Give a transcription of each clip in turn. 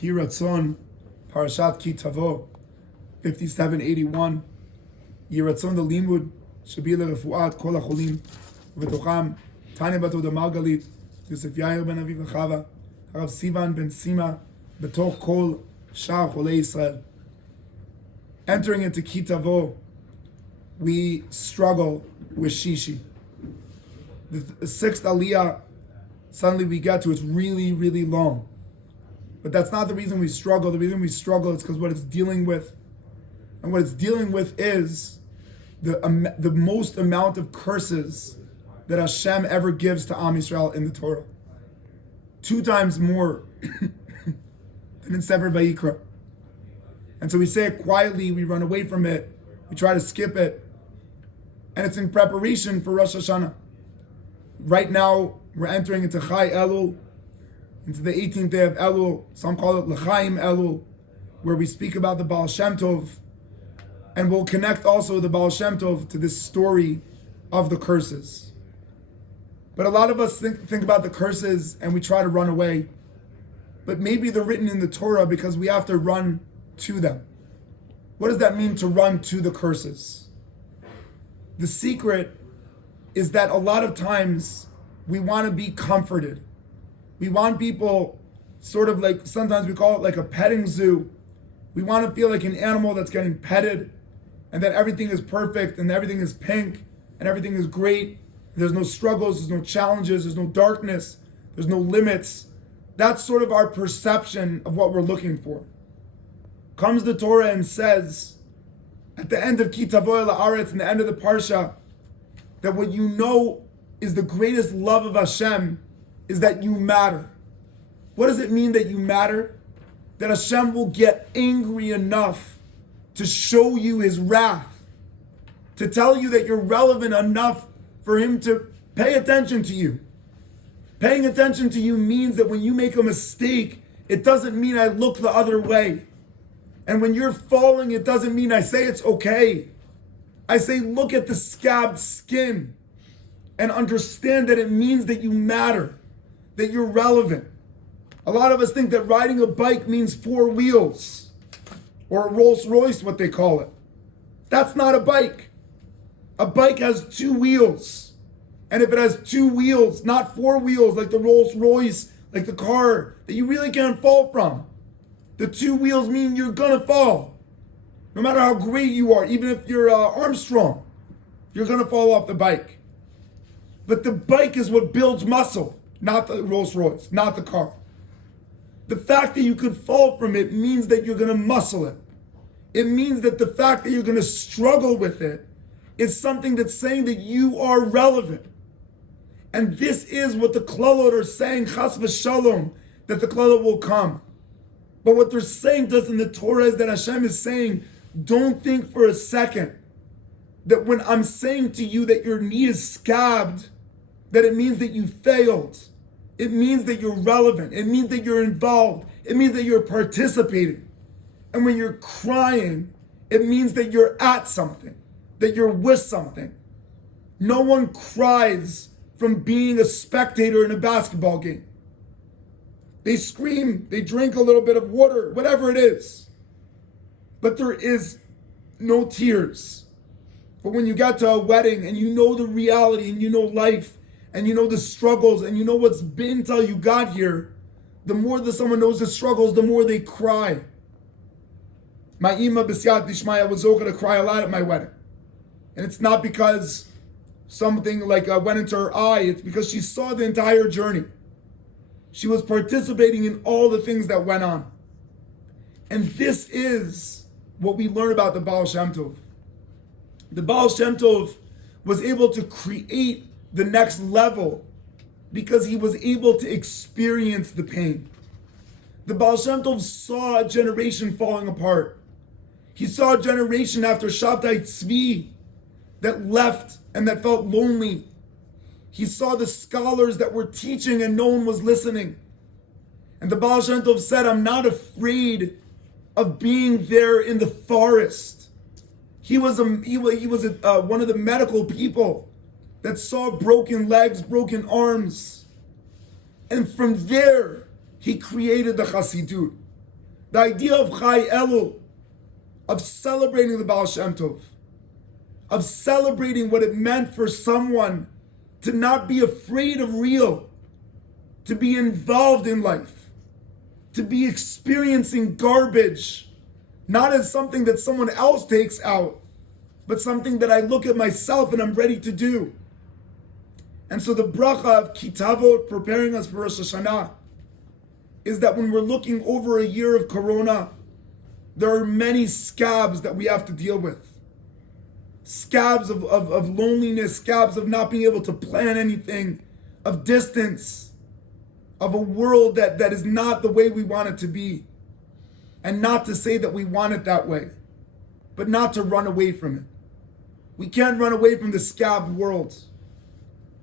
Hi Ratzon, Parashat Ki Tavo, 5781. Yi Ratzon the Limud, Shabi Lerefuat Kol HaCholim, V'tocham, Tanya Bat Yehuda Margalit, Yosef Yair ben Aviv Chava, Harav Sivan ben Sima, B'toch Kol Shar Cholei Yisrael. Entering into Ki Tavo, we struggle with Shishi. The sixth Aliyah, suddenly we get to, it's really, really long. But that's not the reason we struggle. The reason we struggle is because what it's dealing with, and what it's dealing with is the most amount of curses that Hashem ever gives to Am Yisrael in the Torah. 2 times more than in Sefer Vayikra. And so we say it quietly, we run away from it, we try to skip it, and it's in preparation for Rosh Hashanah. Right now, we're entering into Chai Elul, into the 18th day of Elul. Some call it L'chaim Elul, where we speak about the Baal Shem Tov, and we'll connect also the Baal Shem Tov to this story of the curses. But a lot of us think about the curses and we try to run away. But maybe they're written in the Torah because we have to run to them. What does that mean, to run to the curses? The secret is that a lot of times we want to be comforted. We want people sort of like, sometimes we call it like a petting zoo. We want to feel like an animal that's getting petted and that everything is perfect and everything is pink and everything is great. There's no struggles, there's no challenges, there's no darkness, there's no limits. That's sort of our perception of what we're looking for. Comes the Torah and says, at the end of Ki Tavo El Haaretz, in the end of the Parsha, that what you know is the greatest love of Hashem is that you matter. What does it mean that you matter? That Hashem will get angry enough to show you His wrath, to tell you that you're relevant enough for Him to pay attention to you. Paying attention to you means that when you make a mistake, it doesn't mean I look the other way. And when you're falling, it doesn't mean I say it's okay. I say look at the scabbed skin and understand that it means that you matter, that you're relevant. A lot of us think that riding a bike means 4 wheels, or a Rolls Royce, what they call it. That's not a bike. A bike has 2 wheels. And if it has 2 wheels, not 4 wheels like the Rolls Royce, like the car that you really can't fall from, the 2 wheels mean you're gonna fall. No matter how great you are, even if you're Armstrong, you're gonna fall off the bike. But the bike is what builds muscle, not the Rolls Royce, not the car. The fact that you could fall from it means that you're gonna muscle it. It means that the fact that you're gonna struggle with it is something that's saying that you are relevant. And this is what the Klalot are saying, Chas v'Shalom, that the Klalot will come. But what they're saying to us in the Torah is that Hashem is saying, don't think for a second that when I'm saying to you that your knee is scabbed, that it means that you failed. It means that you're relevant. It means that you're involved. It means that you're participating. And when you're crying, it means that you're at something, that you're with something. No one cries from being a spectator in a basketball game. They scream, they drink a little bit of water, whatever it is. But there is no tears. But when you get to a wedding and you know the reality and you know life and you know the struggles and you know what's been till you got here, the more that someone knows the struggles, the more they cry. My Ima B'Siyat Dishmaya was going to cry a lot at my wedding. And it's not because something like went into her eye, it's because she saw the entire journey. She was participating in all the things that went on. And this is what we learn about the Baal Shem Tov. The Baal Shem Tov was able to create the next level because he was able to experience the pain. The Baal Shem Tov saw a generation falling apart. He saw a generation after Shabtai Tzvi that left and that felt lonely. He saw the scholars that were teaching and no one was listening. And the Baal Shem Tov said, I'm not afraid of being there in the forest. He was one of the medical people that saw broken legs, broken arms. And from there, he created the Chassidut. The idea of Chai Elul, of celebrating the Baal Shem Tov, of celebrating what it meant for someone to not be afraid of real, to be involved in life, to be experiencing garbage, not as something that someone else takes out, but something that I look at myself and I'm ready to do. And so the bracha of Ki Tavo, preparing us for Rosh Hashanah, is that when we're looking over a year of Corona, there are many scabs that we have to deal with. Scabs of loneliness, scabs of not being able to plan anything, of distance, of a world that is not the way we want it to be. And not to say that we want it that way, but not to run away from it. We can't run away from the scabbed world.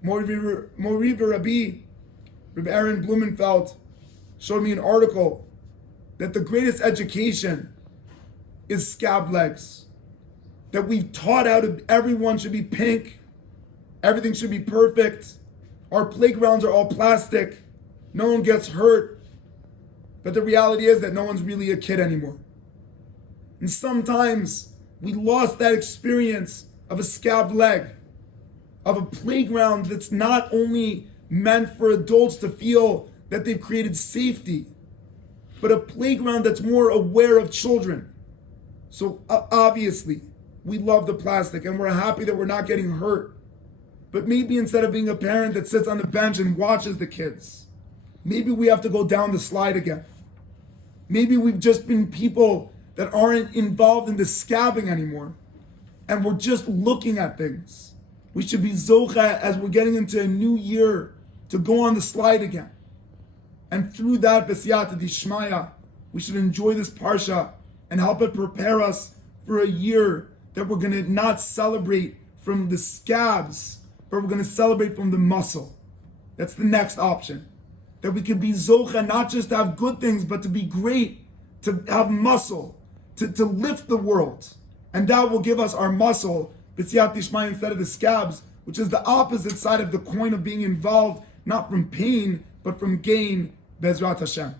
Mori Rabbi Aaron Blumenfeld showed me an article that the greatest education is scab legs. That we've taught out of everyone should be pink, everything should be perfect, our playgrounds are all plastic, no one gets hurt. But the reality is that no one's really a kid anymore. And sometimes we lost that experience of a scabbed leg, of a playground that's not only meant for adults to feel that they've created safety, but a playground that's more aware of children. So obviously, we love the plastic and we're happy that we're not getting hurt. But maybe instead of being a parent that sits on the bench and watches the kids, maybe we have to go down the slide again. Maybe we've just been people that aren't involved in the scabbing anymore, and we're just looking at things. We should be zocha as we're getting into a new year to go on the slide again. And through that, b'siyata dishmaya, we should enjoy this parsha and help it prepare us for a year that we're going to not celebrate from the scabs, but we're going to celebrate from the muscle. That's the next option. That we can be zocha, not just to have good things, but to be great, to have muscle, to lift the world. And that will give us our muscle, b'siyat dishmaya, instead of the scabs, which is the opposite side of the coin of being involved, not from pain, but from gain, Bezrat Hashem.